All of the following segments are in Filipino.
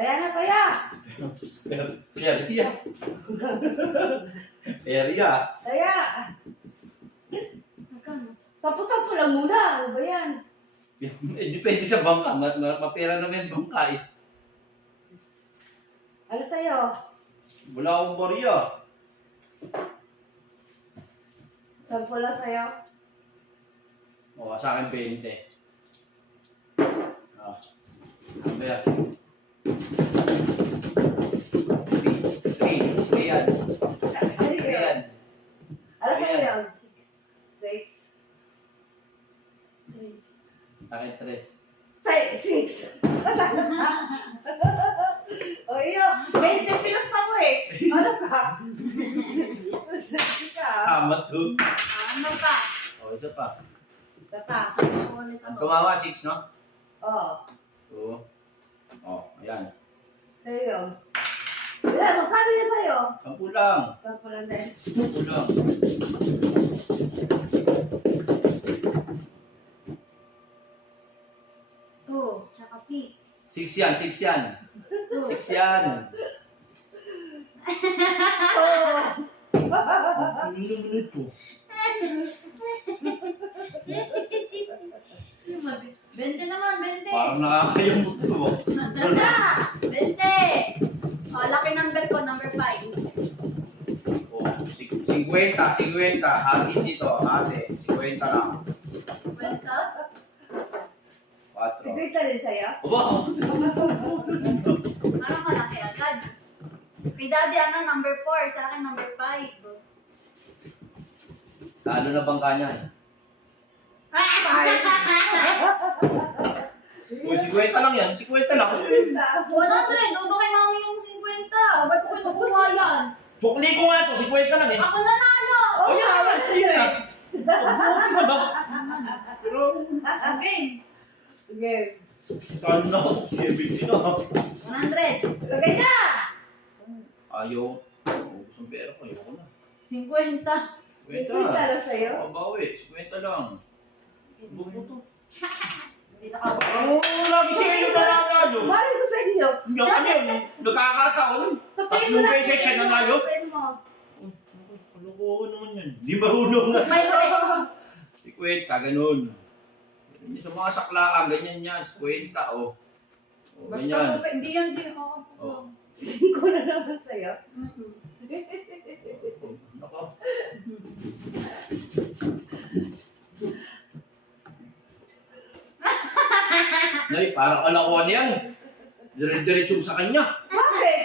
Kaya na, kaya. Area. Area. Kaya. Magkano? 10-10 lang muna. Ano ba yan? Depende sa bangka. Mapera naman yung bangka eh. Ano sa'yo? Wala akong bariya. 10 lang sa'yo? O, sa akin 20. Ah. Number. 3 yan. Ano 3 yun? yan. Ano sa'yo yun? 6. Sa akin 6. 3. O iyo, 20 pilos na mo eh. Ano ka? Sige ka. Tama to. Ano pa? O, isa pa. Isa pa. Ulit Ang ako. tumawa, 6, no? Oo. 2. O, ayan. Sa'yo yun. Wala, magkano yan sa'yo? 10 lang. 10 lang din. 10 lang. 2, tsaka 6. 6 yan, 6 yan. 6 yan. Oo. Ano naman ito? 20 naman, 20. Parang nakakayamot to. Tanda! 20. Oh, laki number ko, number 5. O, 50, 50. Hati dito, hati. 50 lang. 20. 4. Sigurita rin sa'yo? Wow! Parang malaki agad. Kay daddy, ano, number 4. Sa akin, number 5. Talo na bangka niyan. Uy, 50 lang yan. 50 lang. 100. Dodo kay mami yung 50. Ba't ko kinukuha yan? Sukli ko nga ito. 50 lang eh. Ako nanalo! O yan naman. Sa'yo na. Ano ba? Pero, Okay. Sige. talo na ako. 70 na. 100. Lagay na! Ayaw. Ubus ang pera ko. Ayaw ko na. 50. 50 Sigurita na. na sa'yo? Mabawi. 50 lang. Buko to. Dito ka. Lagi siya yung nanalo. Mali ko sa inyo. Yung ano yun, nagkakataon. Patayin mo Tatlong na. beses siya nanalo. Patayin mo. Kalokohan naman yan. Di marunong na. May ulit. Si Kwenta, ganun. Ganun yun sa mga saklaan, ganyan yan. Si Kwenta, o. O, Basta ganyan. ko, hindi yan, hindi ako. Oh. Sige ko na naman sa'yo. Nako. Nay, parang alakuan yan. Dire-diretso sa kanya. Bakit?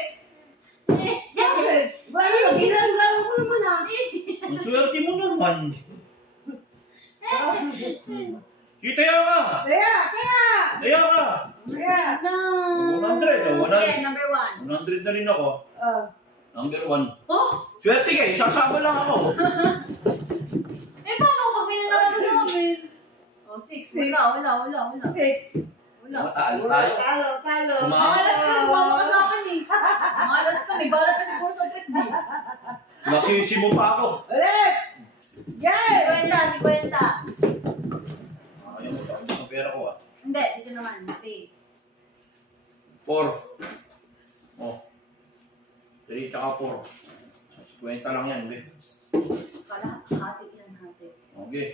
Bakit? Bakit? Ginagawa ko naman ah. Ang swerte mo naman. Kita ka! Kaya, kaya! Kaya ka! Kaya! No. 100, oh, 100. Sige, number 1. 100 na rin ako. Number 1. Oh! Swerte ka eh, sasama lang ako. Eh, paano pag may nanalo sa namin? Oh, 6. Six. Wala. 6. Wala. Matalo tayo. Talo. Malas ka, sumama ka sa akin eh. Malas ka, may balat ka siguro sa pwede. Nasisi mo pa ako. Ulit! Yay! 50. Ayaw mo sa ang pera ko ah. Hindi, dito naman. 3. 4. Oh. 3 tsaka 4. 50 lang yan, be. Kala, hati yan, hati. Okay.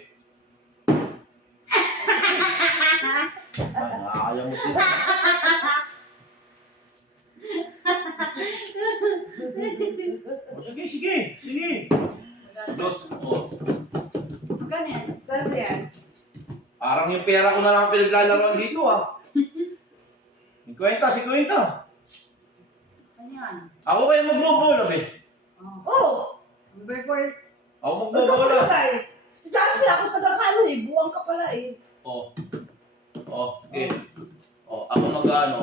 Ay, nakakaya mo dito. Oh, sige. Dos. Oh. Magkano yan? Saan yan? Parang yung pera ko na lang pinaglalaroan dito ah. 50. Ano yan? Ako kayo magbobola, be. Oh. Oh! Number 4. Ako Ikaw magbobola. pala tayo. Sabi pala ako taga-kano eh. Buwang ka pala eh. Oh. Okay. Oh, ako mag-ano.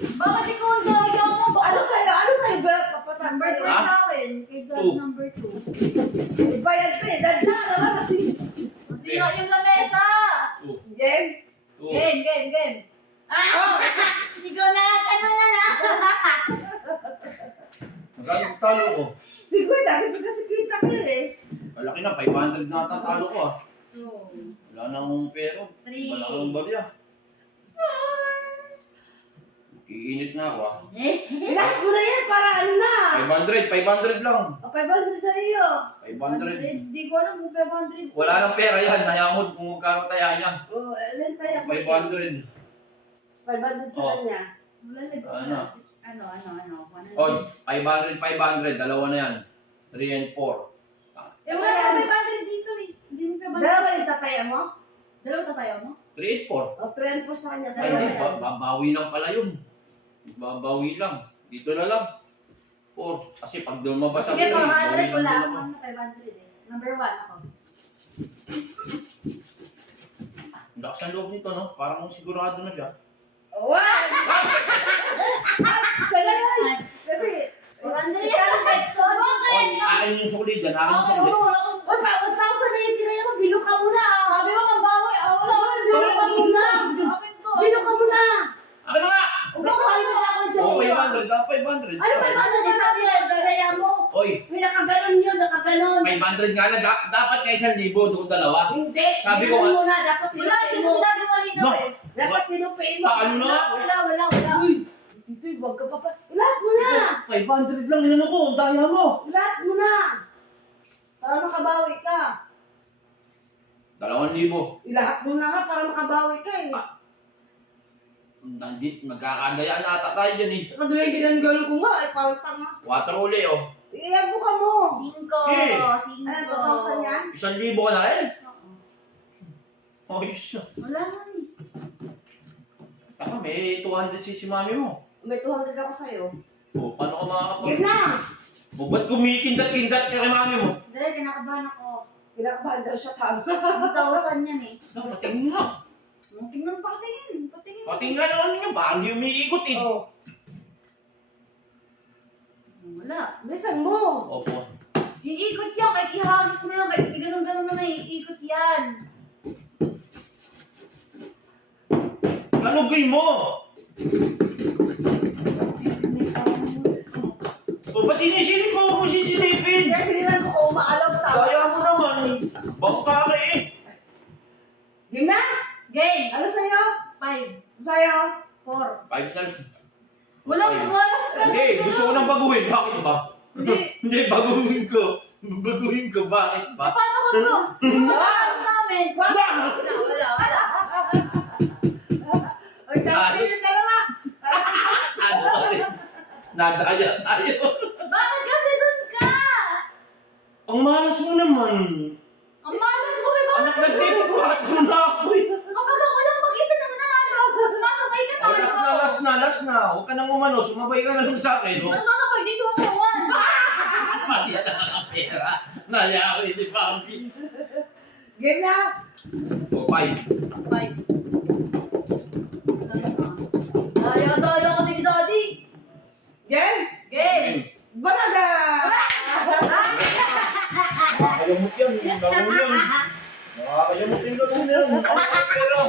Bakit ikaw ang gaya mo? Ano sa'yo, Bert? Number 2 Ha? sa akin. Kay Dad, Two. number 2. Bayad pa eh. Dagdag naman kasi. Sino yung lamesa? 2. Game? 2. Game. Ah! Ikaw na lang, ano na na? Magkano talo ko? 50 ka eh. Malaki na, 500 na tatalo ko ah. 2. Wala na akong pero. 3. Wala akong barya. 4. Iinit na ako ah. Ilahat mo na yan para ano na. 500 lang. O, 500 na iyo. 500. Hindi ko alam kung 500. Wala nang pera yan. Hayaan mo kung magkano taya niya. O, ilan tayo? 500. 500 sa Oh. kanya. Wala na. Ano? Ano? O, 500. Dalawa na yan. 3 and 4. Eh, wala na 500 dito eh. Hindi mo 500. Dalawa yung tataya mo? Dalawa tatayo mo? 3 and 4. O, 3 po sa kanya. Ay, Sa'yo hindi. na yan. Babawi lang pala yun. Babawi lang. Dito na lang. 4. Kasi pag lumabas ang Sige, 3, 400 wala lang ako. ako. 500 eh. Number 1 ako. Lakas ang loob nito, no? Parang sigurado na siya. Wag! Sana yan! Kasi, 400 yan. Bakit? Akin yung suli dyan. Akin yung Okay, suli. wala. o, 1,000 na yung tinaya mo. Bilo ka muna. Sabi mo kang bawi. Wala. Bilo ka muna. Akin to. Bilo ka muna. Akin na nga! Huwag ka kayo na ako dyan. O, 500. 500. Ano 500? Sabi na yung tinaya mo. Oy, May nakaganon yun, nakaganon. 500 nga na. Dapat nga 1,000 doon dalawa. Hindi. Sabi ko, Ganun muna. Dapat Wala, tinupiin hindi mo. mo sinabi malinaw No. eh. Dapat tinupiin mo. Paano na? Wala. Uy! Dito, huwag ka pa pa. Lahat mo na. 500 lang. Ilan ako? Ang daya mo. Lahat mo na. Para makabawi ka. 2,000. Ilahat mo na nga para makabawi ka eh. Magkakadaya na ata tayo dyan eh. Kaduloy din ang gano'n ko nga. Ay, pauta nga. Water uli oh. Iyan mo ka mo. 5. Eh. 5. Ano, 2,000 yan? 1,000 ka na rin. Ayos ah. Wala nga eh. Taka, may 200 si mami mo. May 200 ako sa'yo. O, paano ka makakapag... Yun na. O, ba't kumikindat-kindat ka kay mami mo? Dahil kinakabahan ako. Kinakabahan daw siya tama. 2,000 yan eh. Patingin nga. Tingnan pa katingin. Patingin nga naman niya. Baka hindi umiikot eh. Oh. Wala. Bilisan mo. Opo. Iikot yan. Kahit ihagis mo yan. Kahit ganun-ganun na iikot yan. Lanugin mo! O, ba't inisilip mo? Huwag mo sisilipin. Kaya tinilan ko kung umaalaw tama. Kaya mo naman eh. Bangka ka eh. Game na? Game. Ano sa'yo? 5. Sa'yo? 4. 5 na. Walang walas ka. Hindi, gusto ko nang baguhin. Bakit ba? Hindi. Hindi, baguhin ko. Baguhin ko. Bakit ba? Paano ko to? Wala sa amin. Wala! Wala. Oy, tapos yung dalawa. Nadaya tayo. Bakit kasi dun ka? Ang malas mo naman. Ang malas mo kay Anak, bakit? nag-date mo na ako eh. Kapag ako lang mag-isa naman ang ano, sumasabay ka Oh, tayo. last na. Huwag ka nang umano. Sumabay ka na lang sa akin. Oh. Ano ka kapag dito ako sa one? Pati na nakapera. Nayari ni Bambi. Game na? O, 5. 5. Daya kasi ni Daddy. Game? Game. Banaga! Nakakayamot yan. Laro yan. Nakakayamot yung laro yan. Ang pera.